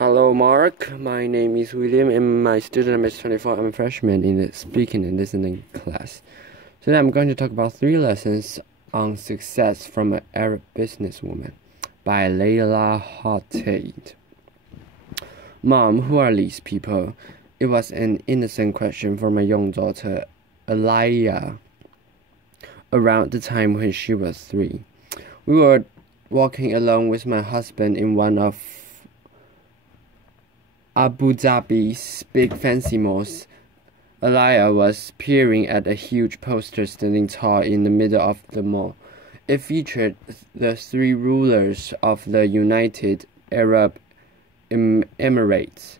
Hello, Mark. My name is William, and my student number is 24. I'm a freshman in the speaking and listening class. Today, I'm going to talk about 3 lessons on success from an Arab businesswoman by Leila Hoteit. Mom, who are these people? It was an innocent question for my young daughter, Leila, around the time when she was 3. We were walking along with my husband in one of Abu Dhabi's big fancy malls. Leila was peering at a huge poster standing tall in the middle of the mall. It featured the 3 rulers of the United Arab Emirates.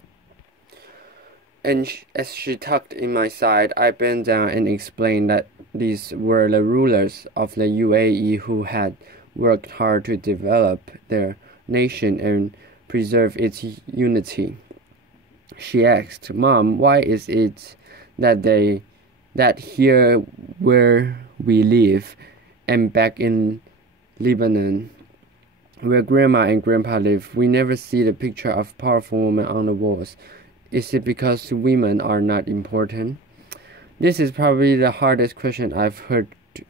And as she tugged in my side, I bent down and explained that these were the rulers of the UAE who had worked hard to develop their nation and preserve its unity. She asked, "Mom, why is it that here where we live and back in Lebanon, where Grandma and Grandpa live, we never see the picture of powerful women on the walls? Is it because women are not important?" This is probably the hardest question I've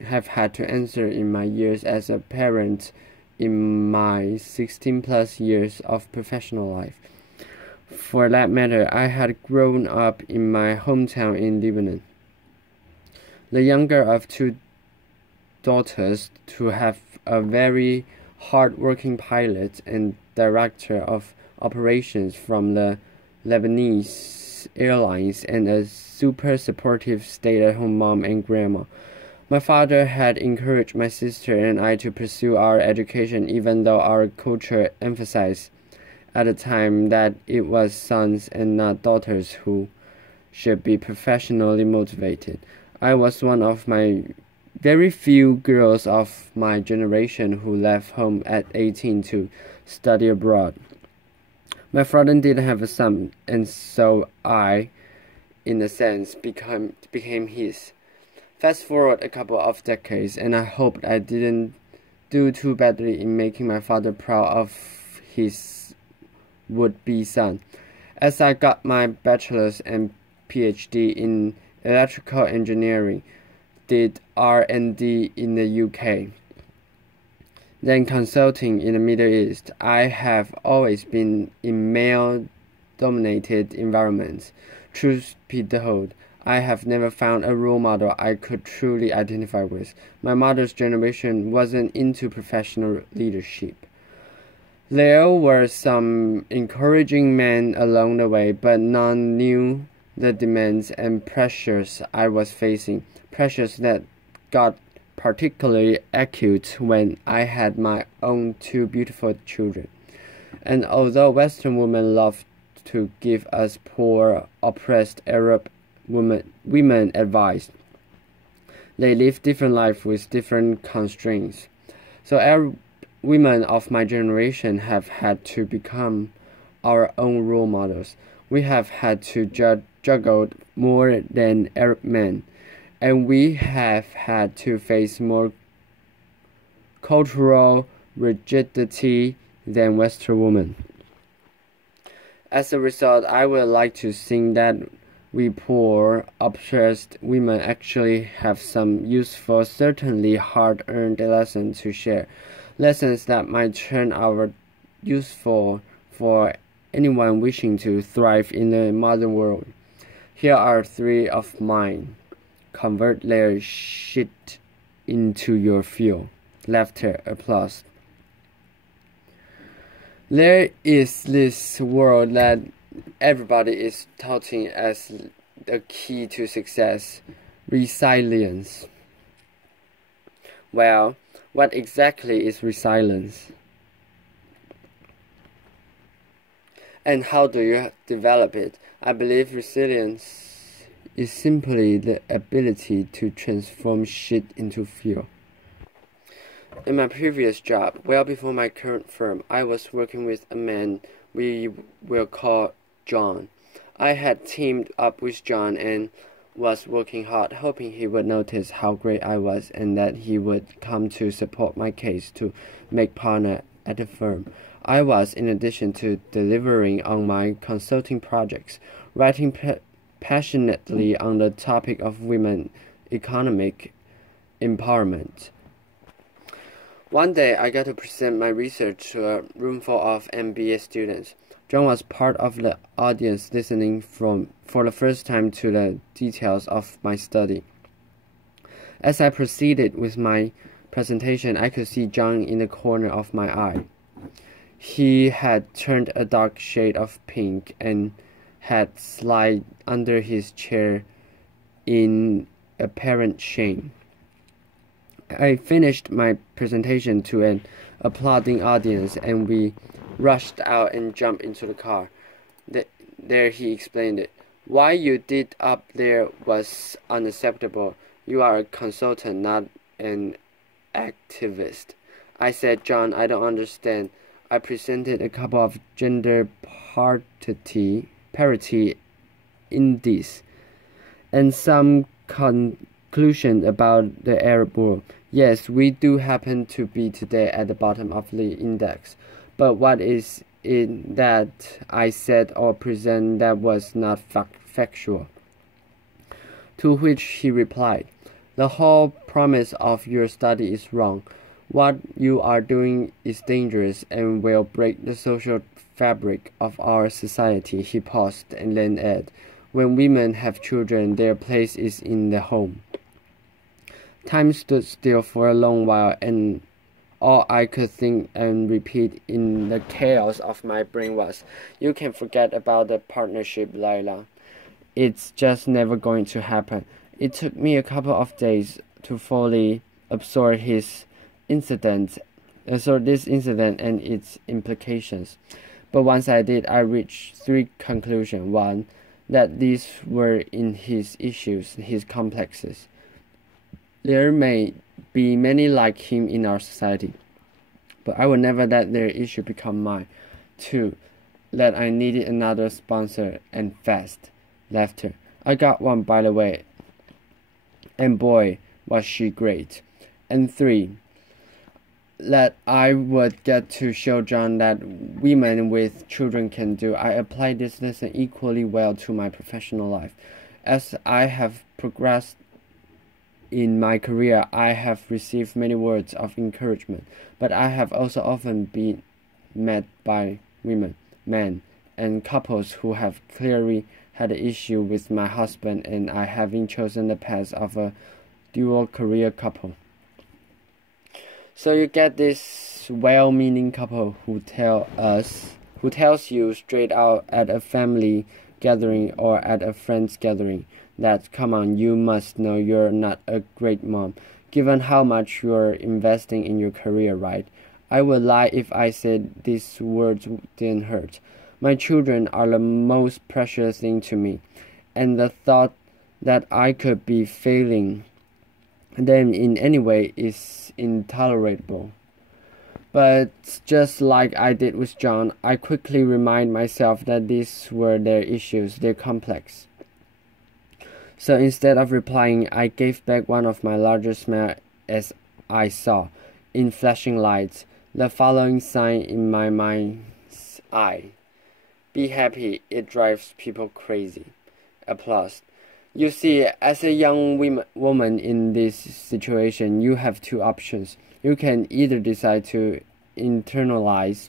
have had to answer in my years as a parent in my 16+ years of professional life. For that matter, I had grown up in my hometown in Lebanon, the younger of 2 daughters to have a very hard-working pilot and director of operations from the Lebanese Airlines and a super supportive stay-at-home mom and grandma. My father had encouraged my sister and I to pursue our education even though our culture emphasized at the time that it was sons and not daughters who should be professionally motivated. I was one of my very few girls of my generation who left home at 18 to study abroad. My father didn't have a son, and so I, in a sense, became his. Fast forward a couple of decades, and I hoped I didn't do too badly in making my father proud of his would-be son. As I got my bachelor's and PhD in electrical engineering, did R&D in the UK, then consulting in the Middle East, I have always been in male-dominated environments. Truth be told, I have never found a role model I could truly identify with. My mother's generation wasn't into professional leadership. There were some encouraging men along the way, but none knew the demands and pressures I was facing, pressures that got particularly acute when I had my own 2 beautiful children. And although Western women love to give us poor, oppressed Arab women advice, they live different lives with different constraints. So Arab women of my generation have had to become our own role models. We have had to juggle more than Arab men, and we have had to face more cultural rigidity than Western women. As a result, I would like to think that we poor, oppressed women actually have some useful, certainly hard-earned lessons to share. Lessons that might turn out useful for anyone wishing to thrive in the modern world. Here are 3 of mine. Convert their shit into your fuel. Laughter, applause. There is this word that everybody is touting as the key to success: resilience. Well, what exactly is resilience? And how do you develop it? I believe resilience is simply the ability to transform shit into fuel. In my previous job, well before my current firm, I was working with a man we will call John. I had teamed up with John and was working hard, hoping he would notice how great I was and that he would come to support my case to make partner at the firm. I was, in addition to delivering on my consulting projects, writing passionately on the topic of women economic empowerment. One day, I got to present my research to a roomful of MBA students. John was part of the audience listening for the first time to the details of my study. As I proceeded with my presentation, I could see John in the corner of my eye. He had turned a dark shade of pink and had slid under his chair in apparent shame. I finished my presentation to an applauding audience, and we rushed out and jumped into the car. There he explained it. What you did up there was unacceptable. You are a consultant, not an activist. I said, John, I don't understand. I presented a couple of gender parity indices and some conclusion about the Arab world. Yes, we do happen to be today at the bottom of the index, but what is it that I said or present that was not factual? To which he replied, the whole premise of your study is wrong. What you are doing is dangerous and will break the social fabric of our society. He paused and then added, when women have children, their place is in the home. Time stood still for a long while, and all I could think and repeat in the chaos of my brain was, you can forget about the partnership, Leila. It's just never going to happen. It took me a couple of days to fully absorb this incident and its implications. But once I did, I reached three conclusions. One, that these were in his issues, his complexes. There may be many like him in our society, but I will never let their issue become mine. Two, that I needed another sponsor, and fast. Laughter. I got one, by the way, and boy, was she great. And three, that I would get to show John that women with children can do. I applied this lesson equally well to my professional life. As I have progressed in my career, I have received many words of encouragement, but I have also often been met by women, men, and couples who have clearly had an issue with my husband and I, having chosen the path of a dual career couple. So you get this well-meaning couple who tells you straight out at a family gathering or at a friend's gathering that, come on, you must know you're not a great mom, given how much you're investing in your career, right? I would lie if I said these words didn't hurt. My children are the most precious thing to me, and the thought that I could be failing them in any way is intolerable. But just like I did with John, I quickly remind myself that these were their issues, their complex. So instead of replying, I gave back one of my largest smiles as I saw, in flashing lights, the following sign in my mind's eye. Be happy, it drives people crazy. Applause. You see, as a young woman in this situation, you have two options. You can either decide to internalize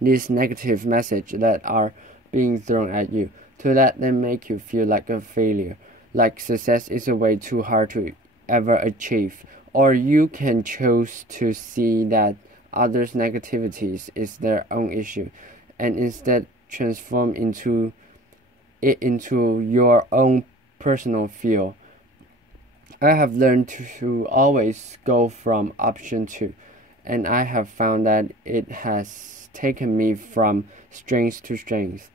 these negative messages that are being thrown at you, to let them make you feel like a failure, like success is a way too hard to ever achieve, or you can choose to see that others' negativities is their own issue, and instead transform into your own personal field. I have learned to always go from option 2, and I have found that it has taken me from strength to strength.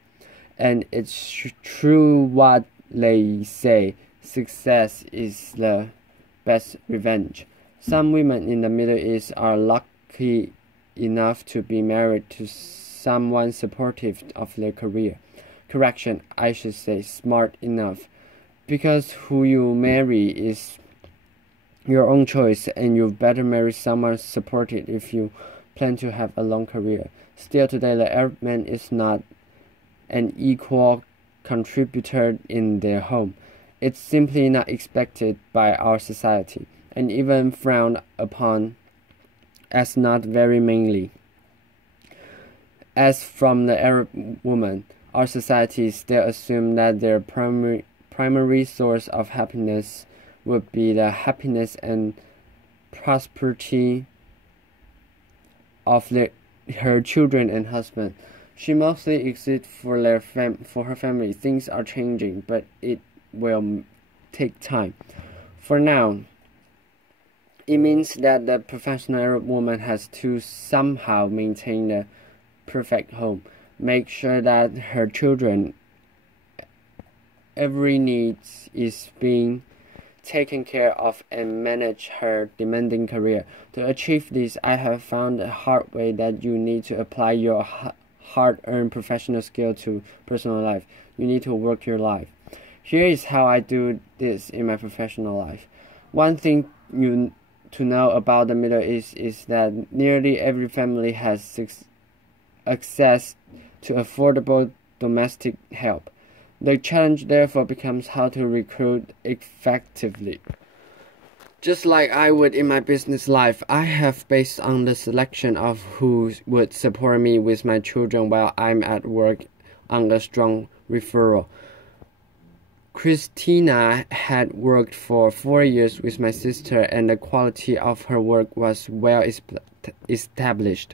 And it's true what they say, success is the best revenge. Some women in the Middle East are lucky enough to be married to someone supportive of their career. Correction, I should say smart enough, because who you marry is your own choice, and you better marry someone supportive if you plan to have a long career. Still today, the Arab man is not an equal contributor in their home. It's simply not expected by our society, and even frowned upon as not very manly. As from the Arab woman, our society still assumes that their primary source of happiness would be the happiness and prosperity of her children and husband. She mostly exists for her family. Things are changing, but it will take time. For now, it means that the professional Arab woman has to somehow maintain a perfect home, make sure that her children every needs is being taken care of, and manage her demanding career. To achieve this, I have found a hard way that you need to apply your hard-earned professional skill to personal life. You need to work your life. Here is how I do this in my professional life. One thing you to know about the Middle East is that nearly every family has access to affordable domestic help. The challenge therefore becomes how to recruit effectively. Just like I would in my business life, I have based on the selection of who would support me with my children while I'm at work on a strong referral. Christina had worked for 4 years with my sister, and the quality of her work was well established.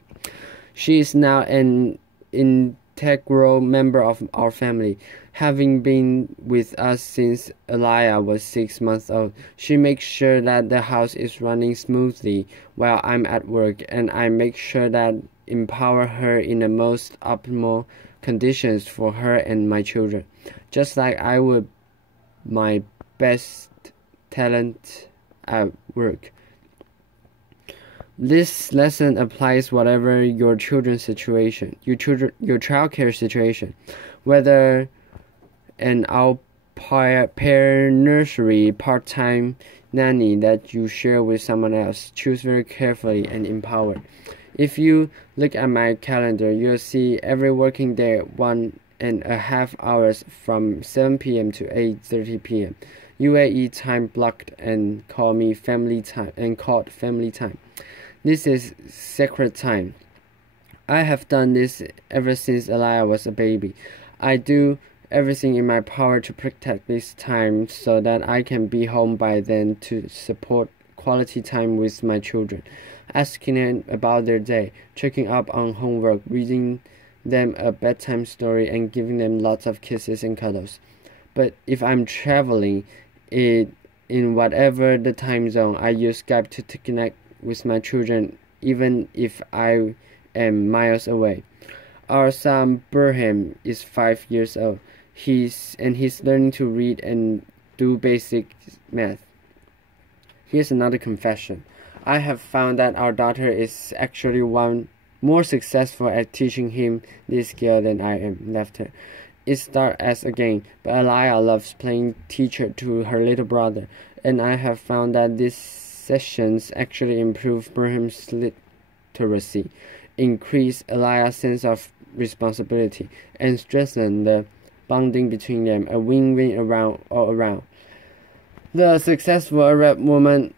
She is now an integral member of our family. Having been with us since Leila was 6 months old, she makes sure that the house is running smoothly while I'm at work, and I make sure that empower her in the most optimal conditions for her and my children, just like I would my best talent at work. This lesson applies whatever your children's situation, your childcare situation, whether an au pair nursery, part-time nanny that you share with someone else. Choose very carefully and empower. If you look at my calendar, you'll see every working day 1.5 hours from 7 p.m. to 8:30 p.m. UAE time blocked and called family time. This is sacred time. I have done this ever since Leila was a baby. I do everything in my power to protect this time so that I can be home by then to support quality time with my children, asking them about their day, checking up on homework, reading them a bedtime story, and giving them lots of kisses and cuddles. But if I'm traveling in whatever the time zone, I use Skype to connect with my children even if I am miles away. Our son Burham is 5 years old. He's learning to read and do basic math. Here's another confession. I have found that our daughter is actually more successful at teaching him this skill than I am. Left her. It starts as a game, but Leila loves playing teacher to her little brother, and I have found that these sessions actually improve Burham's literacy, increase Elia's sense of responsibility, and strengthen the bonding between them. A win-win all around. The successful Arab women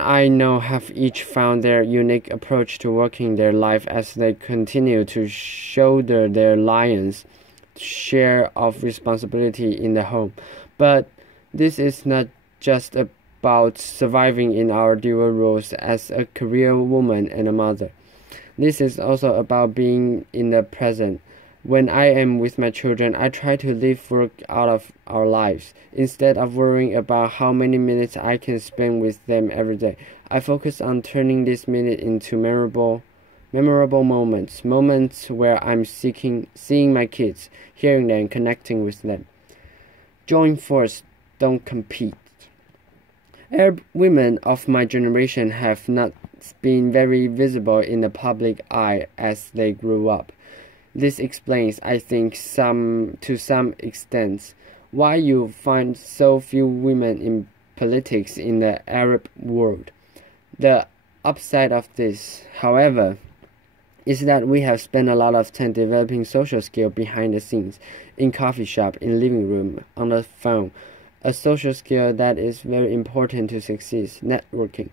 I know have each found their unique approach to working their life as they continue to shoulder their lion's share of responsibility in the home. But this is not just about surviving in our dual roles as a career woman and a mother. This is also about being in the present. When I am with my children, I try to leave work out of our lives. Instead of worrying about how many minutes I can spend with them every day, I focus on turning this minute into memorable moments where I'm seeing my kids, hearing them, connecting with them. Join force, don't compete. Arab women of my generation have not been very visible in the public eye as they grew up. This explains, I think, to some extent, why you find so few women in politics in the Arab world. The upside of this, however, is that we have spent a lot of time developing social skills behind the scenes, in coffee shop, in living room, on the phone. A social skill that is very important to succeed, networking.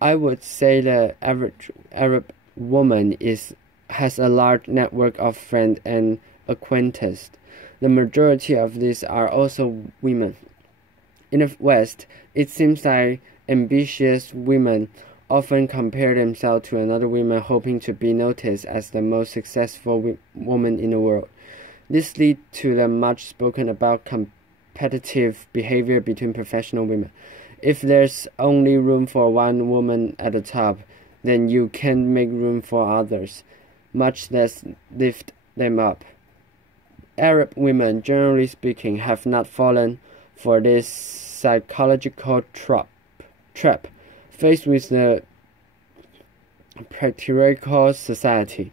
I would say the average Arab woman has a large network of friends and acquaintances. The majority of these are also women. In the West, it seems like ambitious women often compare themselves to another woman hoping to be noticed as the most successful woman in the world. This leads to the much spoken about competitive behavior between professional women. If there's only room for one woman at the top, then you can't make room for others, much less lift them up. Arab women, generally speaking, have not fallen for this psychological trap faced with the patriarchal society.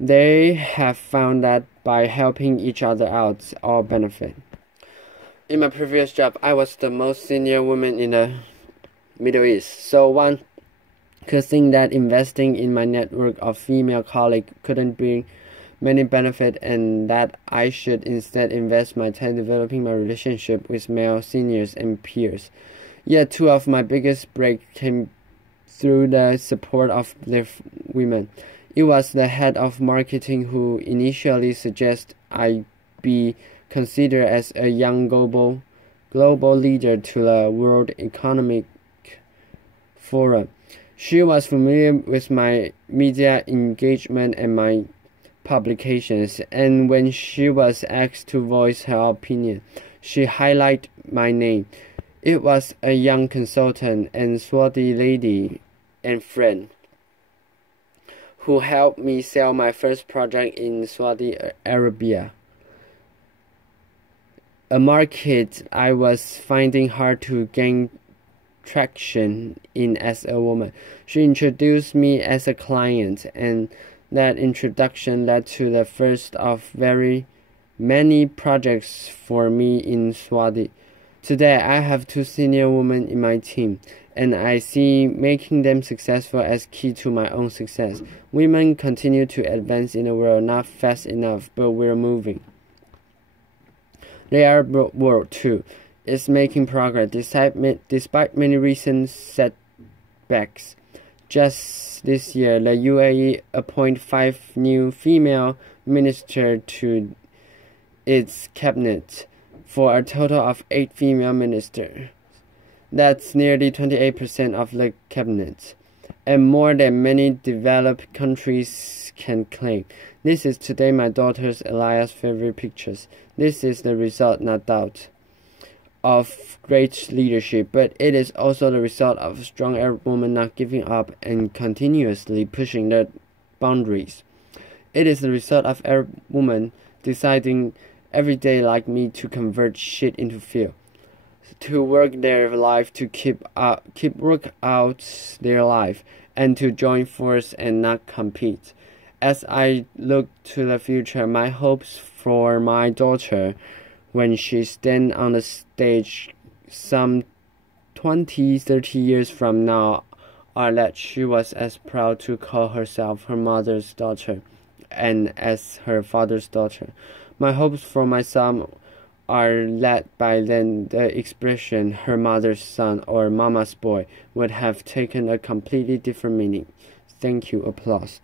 They have found that by helping each other out, all benefit. In my previous job, I was the most senior woman in the Middle East, so one could think that investing in my network of female colleagues couldn't bring many benefits, and that I should instead invest my time developing my relationship with male seniors and peers. Yet two of my biggest breaks came through the support of the women. It was the head of marketing who initially suggested I be considered as a young global leader to the World Economic Forum. She was familiar with my media engagement and my publications, and when she was asked to voice her opinion, she highlighted my name. It was a young consultant and Saudi lady and friend who helped me sell my first project in Saudi Arabia, a market I was finding hard to gain traction in as a woman. She introduced me as a client, and that introduction led to the first of very many projects for me in Saudi. Today, I have two senior women in my team, and I see making them successful as key to my own success. Women continue to advance in the world, not fast enough, but we're moving. The Arab world, too, is making progress despite many recent setbacks. Just this year, the UAE appointed 5 new female ministers to its cabinet, for a total of 8 female ministers. That's nearly 28% of the cabinet, and more than many developed countries can claim. This is today my daughter's Elia's favorite pictures. This is the result, no doubt, of great leadership, but it is also the result of a strong Arab woman not giving up and continuously pushing the boundaries. It is the result of Arab women deciding every day like me to convert shit into fuel, to work their life, to work out their life, and to join force and not compete. As I look to the future, my hopes for my daughter when she stands on the stage some 20-30 years from now are that she was as proud to call herself her mother's daughter and as her father's daughter. My hopes for my son are that by then the expression her mother's son or mama's boy would have taken a completely different meaning. Thank you. Applause.